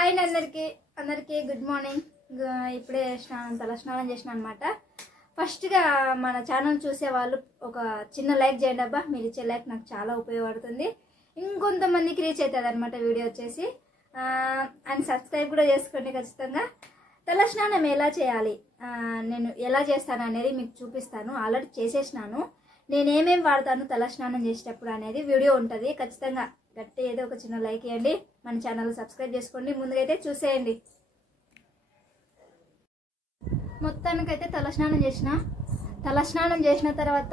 Hi అందరికీ good morning. ఇప్పుడే తల స్నానం చేసిన అనమాట. ఫస్ట్గా మన ఛానల్ చూసే వాళ్ళు ఒక చిన్న లైక్ చేయండి అబ్బా. మీరు ఇచ్చే లైక్ నాకు చాలా ఉపయోగపడుతుంది, ఇంకొంతమందికి రీచ్ అవుతుంది అనమాట వీడియో వచ్చేసి. అండ్ సబ్స్క్రైబ్ కూడా చేసుకోండి ఖచ్చితంగా. తల స్నానం ఎలా చేయాలి, నేను ఎలా చేస్తాను అనేది మీకు చూపిస్తాను. ఆల్రెడీ చేసేసినాను. నేను ఏమేమి వాడతాను తల స్నానం చేసేటప్పుడు అనేది వీడియో ఉంటుంది. ఖచ్చితంగా గట్టి ఏదో ఒక చిన్న లైక్ ఇవ్వండి, మన ఛానల్ సబ్స్క్రైబ్ చేసుకోండి. ముందుకైతే చూసేయండి. మొత్తానికైతే తలస్నానం చేసిన తర్వాత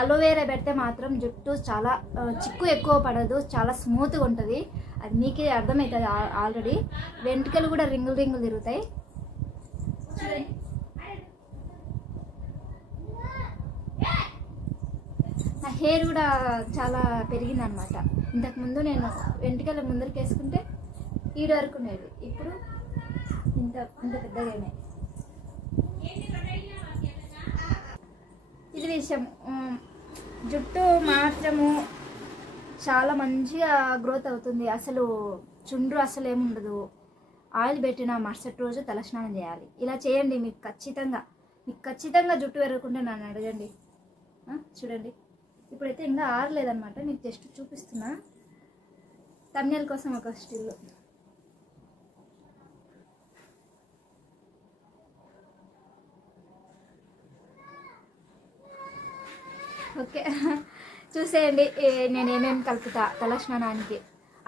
అలోవేరా పెడితే మాత్రం జుట్టు చాలా చిక్కు ఎక్కువ పడదు, చాలా స్మూత్గా ఉంటుంది. అది మీకే అర్థమవుతుంది. ఆల్రెడీ వెంట్రుకలు కూడా రింగులు తిరుగుతాయి. నా హెయిర్ కూడా చాలా పెరిగిందనమాట. ఇంతకుముందు నేను వెంట్రుకలు ముందరికి వేసుకుంటే ఈడు వరకు ఉండేది, ఇప్పుడు ఇంత పెద్దగానే. ఇది విషయం, జుట్టు మాత్రము చాలా మంచిగా గ్రోత్ అవుతుంది. అసలు చుండ్రు అసలు ఏముండదు. ఆయిల్ పెట్టిన మరుసటి రోజు తలస్నానం చేయాలి. ఇలా చేయండి, మీకు ఖచ్చితంగా జుట్టు పెరగకుండా నన్ను అడగండి. చూడండి, ఇప్పుడైతే ఇంకా ఆరలేదన్నమాట. మీకు జస్ట్ చూపిస్తున్నా థంబ్నెయిల్ కోసం ఒక స్టిల్. ఓకే, చూసేయండి నేను ఏమేమి కలుపుతా తలస్నానానికి.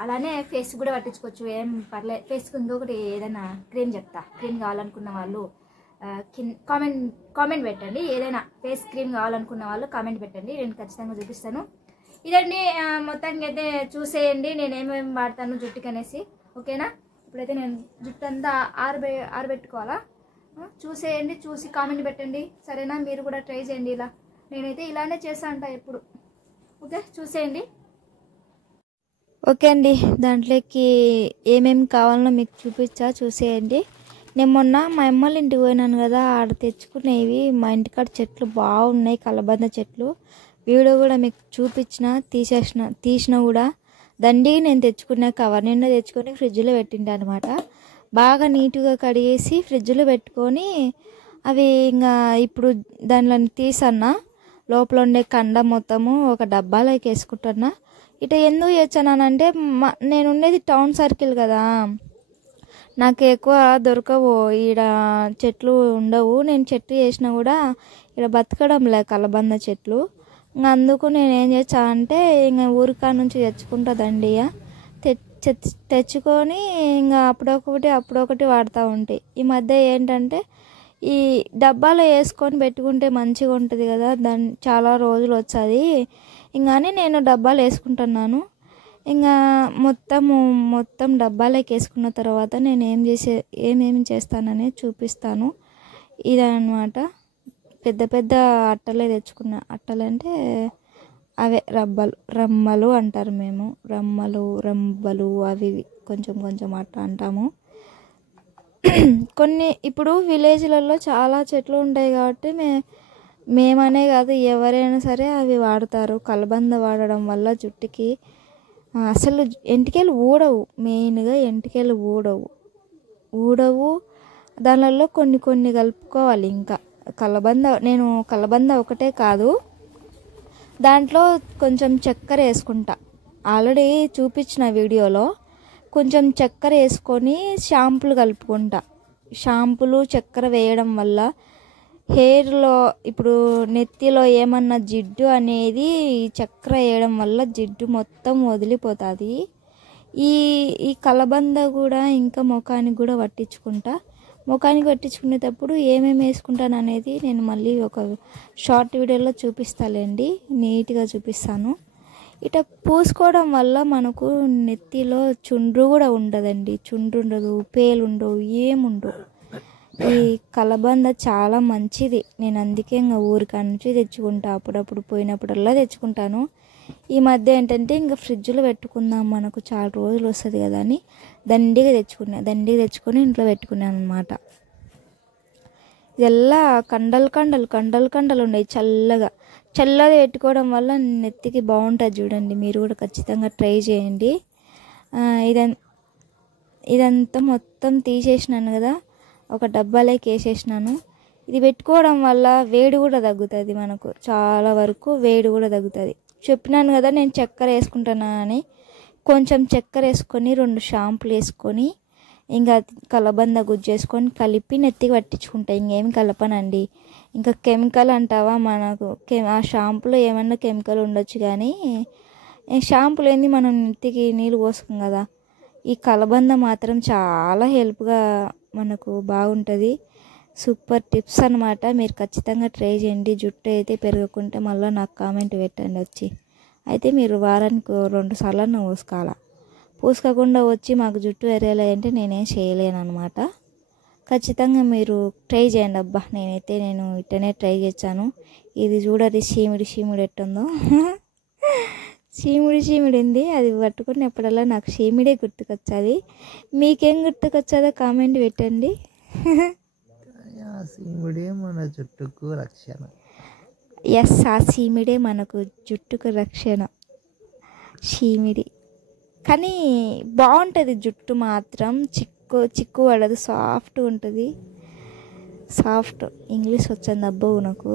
అలానే ఫేస్ కూడా పట్టించుకోవచ్చు, ఏం పర్లేదు. ఫేస్కి ఇంకొకటి ఏదైనా క్రీమ్ చెప్తా. క్రీమ్ కావాలనుకున్న వాళ్ళు కామెంట్ పెట్టండి. ఏదైనా ఫేస్ క్రీమ్ కావాలనుకున్న వాళ్ళు కామెంట్ పెట్టండి, నేను ఖచ్చితంగా చూపిస్తాను. ఇదండి, మొత్తానికి అయితే చూసేయండి నేను ఏమేమి వాడతాను జుట్టుకి అనేసి. ఓకేనా? ఇప్పుడైతే నేను జుట్టు అంతా ఆరబెట్టుకోవాలా. చూసేయండి, చూసి కామెంట్ పెట్టండి. సరేనా? మీరు కూడా ట్రై చేయండి. నేనైతే ఇలానే చేస్తా అంట ఎప్పుడు. ఓకే, చూసేయండి. ఓకే అండి, దాంట్లోకి ఏమేమి కావాలో మీకు చూసేయండి. నేను మొన్న మా అమ్మల ఇంటికి పోయినాను కదా, ఆడ తెచ్చుకునేవి. మా ఇంటికాడ చెట్లు బాగున్నాయి, కలబంద చెట్లు. వీడియో కూడా మీకు తీసిన కూడా దండిగా నేను తెచ్చుకున్న కవర్ నిండా తెచ్చుకొని ఫ్రిడ్జ్లో పెట్టిండే అనమాట. బాగా నీట్గా కడిగేసి ఫ్రిడ్జ్లో పెట్టుకొని అవి ఇంకా ఇప్పుడు దానిలో తీసన్నా లోపల ఉండే కండ మొత్తము ఒక డబ్బాలోకి వేసుకుంటున్నా. ఇట ఎందుకు చేస్తానంటే నేను ఉండేది టౌన్ సర్కిల్ కదా, నాకు ఎక్కువ దొరకవు, ఈడ చెట్లు ఉండవు. నేను చెట్టు చేసినా కూడా ఇక్కడ బతకడం లే కలబంద చెట్లు. ఇంకా అందుకు నేను ఏం చేస్తా అంటే ఇంకా ఊరికా నుంచి తెచ్చుకుంటుందండి. తెచ్చుకొని ఇంకా అప్పుడొకటి వాడుతూ ఉంటాయి. ఈ మధ్య ఏంటంటే ఈ డబ్బాలో వేసుకొని పెట్టుకుంటే మంచిగా ఉంటుంది కదా, దాన్ని చాలా రోజులు వచ్చేది. ఇంకాని నేను డబ్బాలు వేసుకుంటున్నాను. ఇంకా మొత్తం డబ్బాలోకి వేసుకున్న తర్వాత నేను ఏమేమి చేస్తానని చూపిస్తాను. ఇదన్నమాట. పెద్ద అట్టలే తెచ్చుకున్న. అట్టలు అంటే అవే రమ్మలు అంటారు మేము. రంబలు అవి కొంచెం అట్ట అంటాము. కొన్ని ఇప్పుడు విలేజ్లలో చాలా చెట్లు ఉంటాయి కాబట్టి మేమనే కాదు ఎవరైనా సరే అవి వాడతారు. కలబంద వాడడం వల్ల జుట్టుకి అసలు ఎంటికలు ఊడవు. మెయిన్గా ఎంటికలు ఊడవు. దానిలో కొన్ని కలుపుకోవాలి. ఇంకా నేను కలబంద ఒకటే కాదు, దాంట్లో కొంచెం చక్కెర వేసుకుంటా. ఆల్రెడీ చూపించిన వీడియోలో కొంచెం చక్కెర వేసుకొని షాంపూలు కలుపుకుంటా. షాంపూలు చక్కెర వేయడం వల్ల హెయిర్లో ఇప్పుడు నెత్తిలో ఏమన్నా జిడ్డు అనేది చక్కెర వేయడం వల్ల జిడ్డు మొత్తం వదిలిపోతుంది. ఈ కలబంద కూడా ఇంకా ముఖానికి కూడా పట్టించుకుంటా. ముఖానికి పట్టించుకునేటప్పుడు ఏమేమి వేసుకుంటాను అనేది నేను మళ్ళీ ఒక షార్ట్ వీడియోలో చూపిస్తాలేండి, నీట్గా చూపిస్తాను. ఇట పూసుకోవడం వల్ల మనకు నెత్తిలో చుండ్రు కూడా ఉండదండి. చుండ్రు ఉండదు, పేలు ఉండవు, ఏముండవు. ఈ కలబంద చాలా మంచిది. నేను అందుకే ఇంకా ఊరికా నుంచి తెచ్చుకుంటా. అప్పుడప్పుడు పోయినప్పుడల్లా తెచ్చుకుంటాను. ఈ మధ్య ఏంటంటే ఇంకా ఫ్రిడ్జ్లో పెట్టుకుందాం, మనకు చాలా రోజులు వస్తుంది కదా అని దండిగా తెచ్చుకొని ఇంట్లో పెట్టుకున్నాను అనమాట. ఇదెల్లా కండలు ఉన్నాయి. చల్లగా పెట్టుకోవడం వల్ల నెత్తికి బాగుంటుంది. చూడండి, మీరు కూడా ఖచ్చితంగా ట్రై చేయండి. ఇదంతా మొత్తం తీసేసినాను కదా, ఒక డబ్బాలోకి వేసేసినాను. ఇది పెట్టుకోవడం వల్ల వేడి కూడా తగ్గుతుంది, మనకు చాలా వరకు వేడి కూడా తగ్గుతుంది. చెప్పినాను కదా నేను చక్కెర వేసుకుంటున్నా అని. కొంచెం చక్కెర వేసుకొని 2 షాంపులు వేసుకొని ఇంకా కలబంద గుజ్జు వేసుకొని కలిపి నెత్తికి పట్టించుకుంటా. ఇంకేం కలపనండి. ఇంకా కెమికల్ అంటావా, మనకు ఆ షాంపులో ఏమన్నా కెమికల్ ఉండొచ్చు, కానీ షాంపులు ఏంది మనం నెత్తికి నీళ్ళు పోసుకుం కదా. ఈ కలబంద మాత్రం చాలా హెల్ప్గా మనకు బాగుంటుంది. సూపర్ టిప్స్ అనమాట. మీరు ఖచ్చితంగా ట్రై చేయండి. జుట్టు అయితే పెరగకుంటే మళ్ళీ నాకు కామెంట్ పెట్టండి వచ్చి. అయితే మీరు వారానికి 2 సార్లు పూసుకోవాలి. పూసుకోకుండా వచ్చి మాకు జుట్టు ఎరేలా అంటే నేనేం చేయలేను అనమాట. ఖచ్చితంగా మీరు ట్రై చేయండి. అబ్బా నేను ఇట్టనే ట్రై చేశాను. ఇది చూడరి చీమిడి ఎట్టుందో. చీమిడి అది పట్టుకున్నప్పుడల్లా నాకు చీమిడే గుర్తుకొచ్చేది. మీకేం గుర్తుకొచ్చాదో కామెంట్ పెట్టండి. చీమిడే మన జుట్టుకు రక్షణ. ఎస్, ఆ చీమిడే మనకు జుట్టుకు రక్షణ. చీమిడి కానీ బాగుంటుంది. జుట్టు మాత్రం చిక్కు పడదు, సాఫ్ట్గా ఉంటుంది. సాఫ్ట్ ఇంగ్లీష్ వచ్చింది అబ్బో నాకు.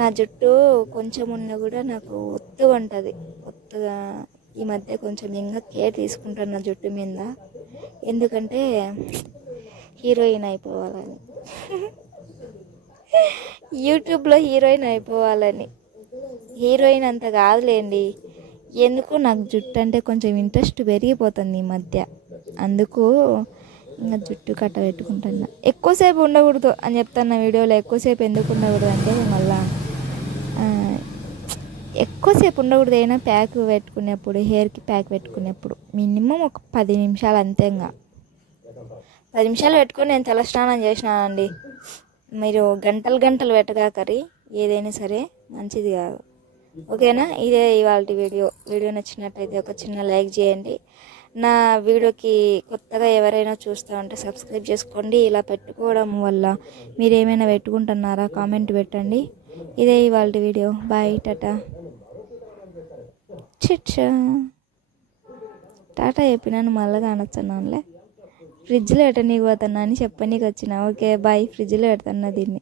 నా జుట్టు కొంచెం ఉన్నా కూడా నాకు ఒత్తుగా ఉంటుంది. ఒత్తుగా ఈ మధ్య కొంచెం ఇంకా కేర్ తీసుకుంటాను నా జుట్టు మీద. ఎందుకంటే హీరోయిన్ అయిపోవాలని, యూట్యూబ్లో హీరోయిన్ అయిపోవాలని. హీరోయిన్ అంత కాదులేండి, ఎందుకు నాకు జుట్టు అంటే కొంచెం ఇంట్రెస్ట్ పెరిగిపోతుంది ఈ మధ్య. అందుకు ఇంకా జుట్టు కట్ట పెట్టుకుంటున్నా. ఎక్కువసేపు ఉండకూడదు అని చెప్తాను వీడియోలో. ఎక్కువసేపు ఎందుకు ఉండకూడదు అంటే మళ్ళీ ఎక్కువసేపు ఉండకూడదు. అయినా ప్యాక్ పెట్టుకునేప్పుడు, హెయిర్కి ప్యాక్ పెట్టుకునేప్పుడు మినిమం ఒక 10 నిమిషాలు అంతే. ఇంకా 10 నిమిషాలు పెట్టుకొని నేను తలస్నానం చేసినానండి. మీరు గంటలు పెట్టగాకరి ఏదైనా సరే మంచిది కాదు. ఓకేనా? ఇదే ఇవాళ వీడియో నచ్చినట్టయితే ఒక చిన్న లైక్ చేయండి. నా వీడియోకి కొత్తగా ఎవరైనా చూస్తూ ఉంటే సబ్స్క్రైబ్ చేసుకోండి. ఇలా పెట్టుకోవడం వల్ల మీరు ఏమైనా పెట్టుకుంటున్నారా కామెంట్ పెట్టండి. ఇదే ఇవాళ వీడియో. బాయ్, టాటా. టాటా చెప్పినాను మళ్ళీ కానొచ్చున్నానులే. ఫ్రిడ్జ్లో పెట్టనీకి పోతున్నా అని చెప్పనీకి వచ్చిన. Okay bye. ఫ్రిడ్జ్లో పెడుతున్నా దీన్ని.